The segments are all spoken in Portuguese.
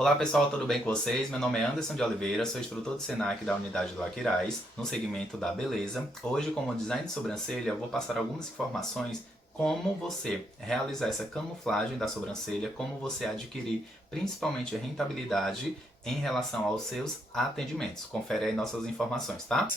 Olá pessoal, tudo bem com vocês? Meu nome é Anderson de Oliveira, sou instrutor do Senac da unidade do Aquiraz, no segmento da beleza. Hoje, como design de sobrancelha, eu vou passar algumas informações como você realizar essa camuflagem da sobrancelha, como você adquirir principalmente rentabilidade em relação aos seus atendimentos. Confere aí nossas informações, tá?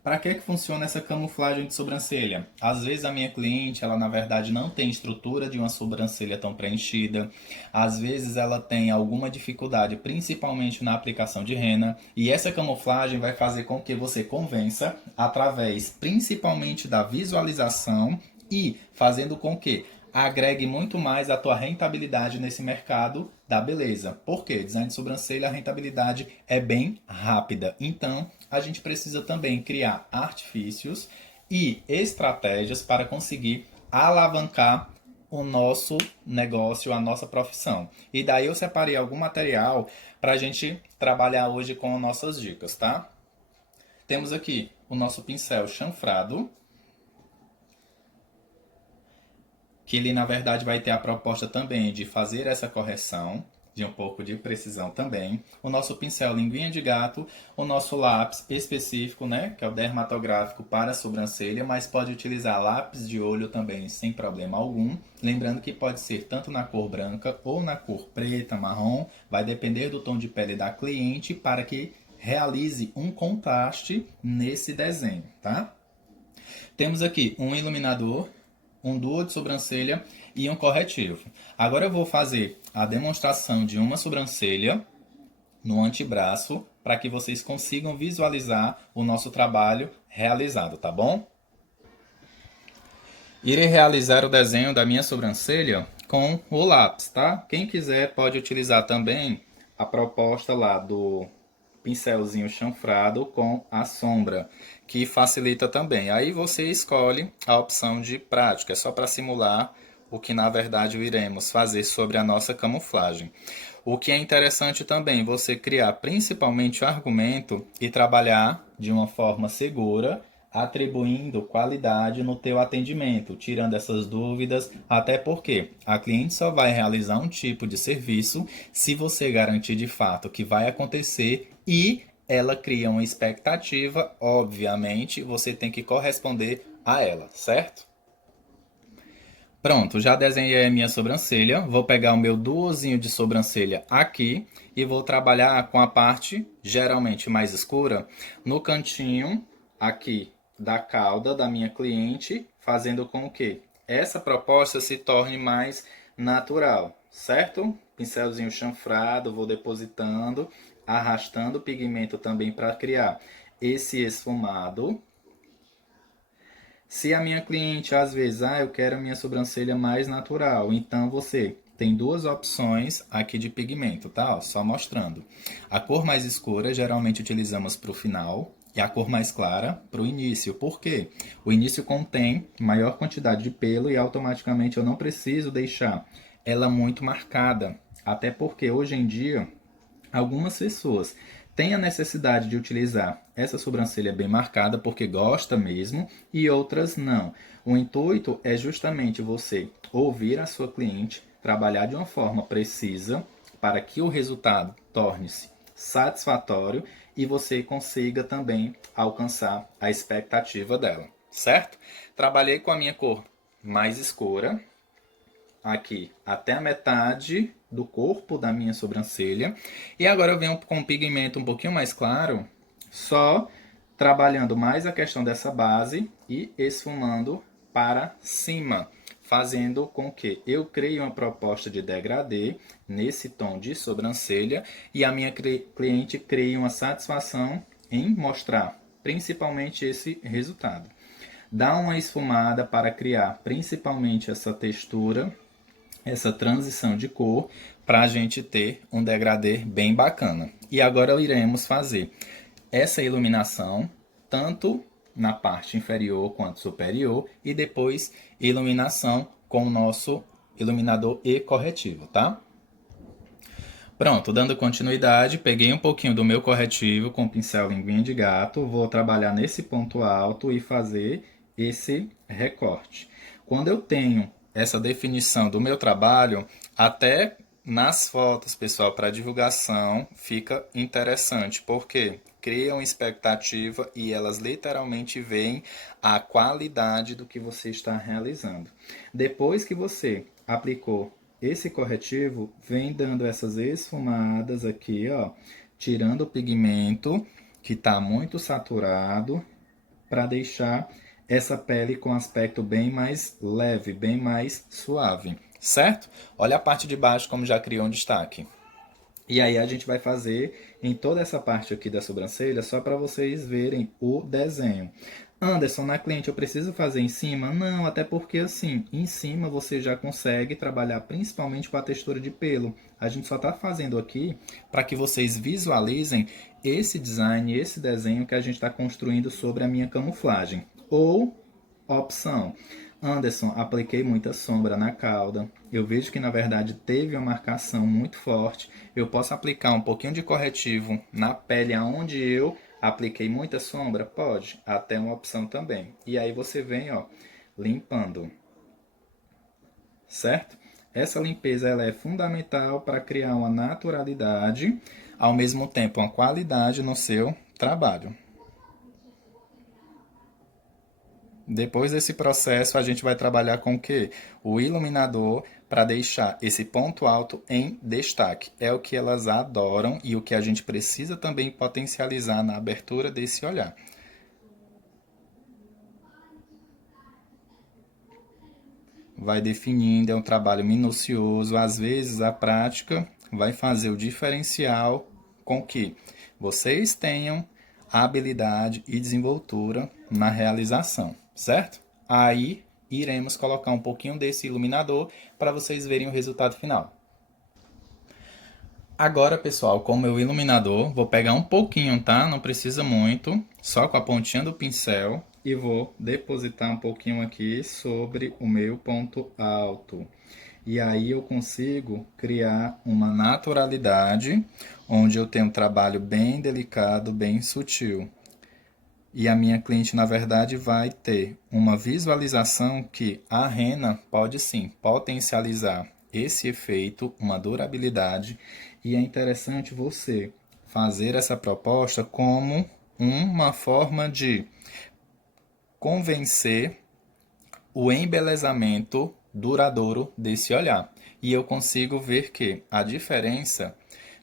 Para que funciona essa camuflagem de sobrancelha? Às vezes a minha cliente, ela na verdade não tem estrutura de uma sobrancelha tão preenchida. Às vezes ela tem alguma dificuldade, principalmente na aplicação de rena, e essa camuflagem vai fazer com que você convença através principalmente da visualização e fazendo com que agregue muito mais a tua rentabilidade nesse mercado da beleza. Por quê? Design de sobrancelha, a rentabilidade é bem rápida. Então, a gente precisa também criar artifícios e estratégias para conseguir alavancar o nosso negócio, a nossa profissão. E daí eu separei algum material para a gente trabalhar hoje com nossas dicas, tá? Temos aqui o nosso pincel chanfrado, que ele na verdade vai ter a proposta também de fazer essa correção, de um pouco de precisão também. O nosso pincel linguinha de gato, o nosso lápis específico, né, que é o dermatográfico para a sobrancelha, mas pode utilizar lápis de olho também sem problema algum. Lembrando que pode ser tanto na cor branca ou na cor preta, marrom, vai depender do tom de pele da cliente para que realize um contraste nesse desenho, tá? Temos aqui um iluminador, um duo de sobrancelha e um corretivo. Agora eu vou fazer a demonstração de uma sobrancelha no antebraço para que vocês consigam visualizar o nosso trabalho realizado, tá bom? Irei realizar o desenho da minha sobrancelha com o lápis, tá? Quem quiser pode utilizar também a proposta lá do pincelzinho chanfrado com a sombra, que facilita também. Aí você escolhe a opção de prática, é só para simular o que na verdade iremos fazer sobre a nossa camuflagem. O que é interessante também, você criar principalmente o argumento e trabalhar de uma forma segura, atribuindo qualidade no teu atendimento, tirando essas dúvidas, até porque a cliente só vai realizar um tipo de serviço se você garantir de fato que vai acontecer e ela cria uma expectativa, obviamente, você tem que corresponder a ela, certo? Pronto, já desenhei a minha sobrancelha. Vou pegar o meu duozinho de sobrancelha aqui e vou trabalhar com a parte geralmente mais escura no cantinho aqui da cauda da minha cliente, fazendo com que essa proposta se torne mais natural, certo? Pincelzinho chanfrado, vou depositando, arrastando o pigmento também para criar esse esfumado. Se a minha cliente às vezes, eu quero a minha sobrancelha mais natural, então você tem duas opções aqui de pigmento, tá? Ó, só mostrando. A cor mais escura geralmente utilizamos para o final e a cor mais clara para o início. Por quê? O início contém maior quantidade de pelo e automaticamente eu não preciso deixar ela muito marcada. Até porque hoje em dia algumas pessoas têm a necessidade de utilizar essa sobrancelha bem marcada porque gosta mesmo e outras não. O intuito é justamente você ouvir a sua cliente, trabalhar de uma forma precisa para que o resultado torne-se satisfatório e você consiga também alcançar a expectativa dela, certo? Trabalhei com a minha cor mais escura, aqui até a metade do corpo da minha sobrancelha. E agora eu venho com um pigmento um pouquinho mais claro, só trabalhando mais a questão dessa base e esfumando para cima, fazendo com que eu crie uma proposta de degradê nesse tom de sobrancelha e a minha cliente crie uma satisfação em mostrar principalmente esse resultado. Dá uma esfumada para criar principalmente essa textura, essa transição de cor, para a gente ter um degradê bem bacana. E agora iremos fazer essa iluminação tanto na parte inferior quanto superior e depois iluminação com o nosso iluminador e corretivo, tá? Pronto, dando continuidade, peguei um pouquinho do meu corretivo com o pincel linguinha de gato, vou trabalhar nesse ponto alto e fazer esse recorte. Quando eu tenho essa definição do meu trabalho, até nas fotos, pessoal, para divulgação, fica interessante, porque criam expectativa e elas literalmente veem a qualidade do que você está realizando. Depois que você aplicou esse corretivo, vem dando essas esfumadas aqui, ó, tirando o pigmento que está muito saturado para deixar essa pele com aspecto bem mais leve, bem mais suave, certo? Olha a parte de baixo como já criou um destaque. E aí a gente vai fazer em toda essa parte aqui da sobrancelha só para vocês verem o desenho. Anderson, na cliente eu preciso fazer em cima? Não, até porque assim, em cima você já consegue trabalhar principalmente com a textura de pelo. A gente só está fazendo aqui para que vocês visualizem esse design, esse desenho que a gente está construindo sobre a minha camuflagem. Ou, opção, Anderson, apliquei muita sombra na cauda. Eu vejo que na verdade teve uma marcação muito forte. Eu posso aplicar um pouquinho de corretivo na pele aonde eu apliquei muita sombra? Pode, até uma opção também. E aí você vem, ó, limpando. Certo? Essa limpeza ela é fundamental para criar uma naturalidade, ao mesmo tempo uma qualidade no seu trabalho. Depois desse processo, a gente vai trabalhar com o quê? O iluminador para deixar esse ponto alto em destaque. É o que elas adoram e o que a gente precisa também potencializar na abertura desse olhar. Vai definindo, é um trabalho minucioso. Às vezes, a prática vai fazer o diferencial com que vocês tenham habilidade e desenvoltura na realização, certo? Aí iremos colocar um pouquinho desse iluminador para vocês verem o resultado final. Agora, pessoal, com o meu iluminador, vou pegar um pouquinho, tá? Não precisa muito, só com a pontinha do pincel e vou depositar um pouquinho aqui sobre o meu ponto alto. E aí eu consigo criar uma naturalidade, onde eu tenho um trabalho bem delicado, bem sutil. E a minha cliente, na verdade, vai ter uma visualização que a rena pode sim potencializar esse efeito, uma durabilidade. E é interessante você fazer essa proposta como uma forma de convencer o embelezamento duradouro desse olhar. E eu consigo ver que a diferença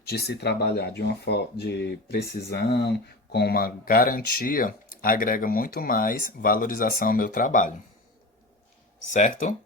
de se trabalhar de uma de precisão, com uma garantia, agrega muito mais valorização ao meu trabalho. Certo?